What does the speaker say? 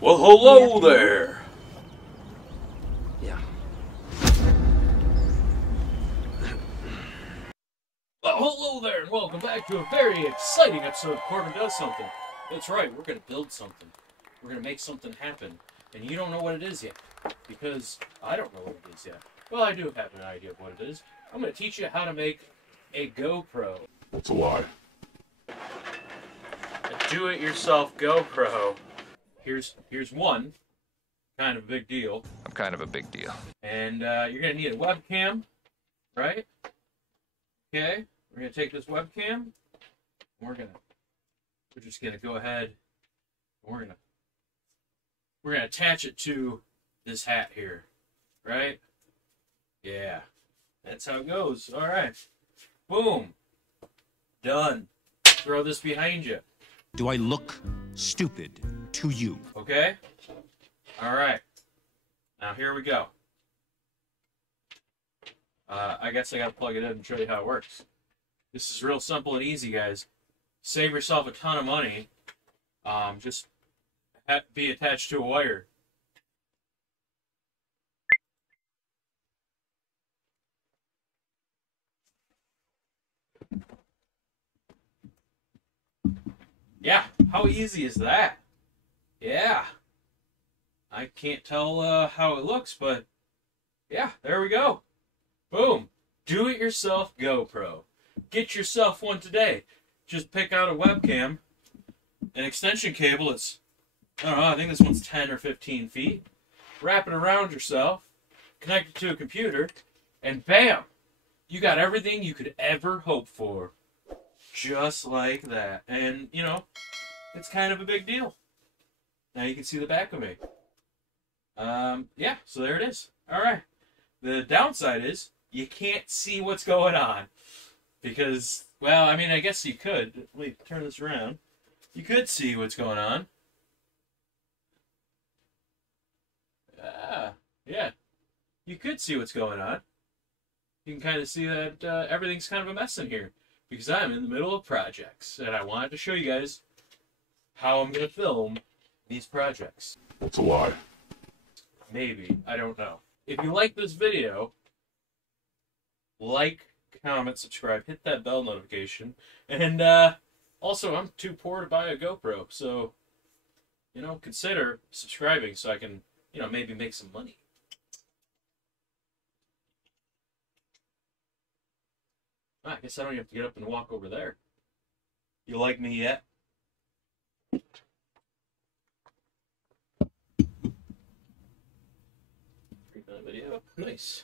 Well, hello there. Yeah. Well, hello there, and welcome back to a very exciting episode of Corbin Does Something. That's right, we're going to build something. We're going to make something happen. And you don't know what it is yet. Because I don't know what it is yet. Well, I do have an idea of what it is. I'm going to teach you how to make a GoPro. That's a lie. A do-it-yourself GoPro. Here's one. Kind of a big deal. I'm kind of a big deal. And you're going to need a webcam, right? Okay, we're going to take this webcam, and we're just going to go ahead, and we're going to attach it to this hat here, right? Yeah, that's how it goes. All right, boom, done. Throw this behind you. Do I look stupid to you? Okay? All right. Now here we go. I guess I gotta plug it in and show you how it works. This is real simple and easy, guys. Save yourself a ton of money. Just be attached to a wire. Yeah, how easy is that? Yeah. I can't tell how it looks, but yeah, there we go. Boom. Do-it-yourself GoPro. Get yourself one today. Just pick out a webcam, an extension cable. It's, I don't know, I think this one's 10 or 15 feet. Wrap it around yourself, connect it to a computer, and bam! You got everything you could ever hope for. Just like that. And, you know, it's kind of a big deal. Now you can see the back of me. Yeah, so there it is. All right. The downside is you can't see what's going on because, well, I mean, I guess you could. Let me turn this around. You could see what's going on. Yeah. You could see what's going on. You can kind of see that everything's kind of a mess in here because I'm in the middle of projects and I wanted to show you guys how I'm going to film these projects. That's a lie. Maybe. I don't know. If you like this video, like, comment, subscribe, hit that bell notification. And also, I'm too poor to buy a GoPro, so, you know, consider subscribing so I can, you know, maybe make some money. I guess I don't even have to get up and walk over there. You like me yet? Video. Nice.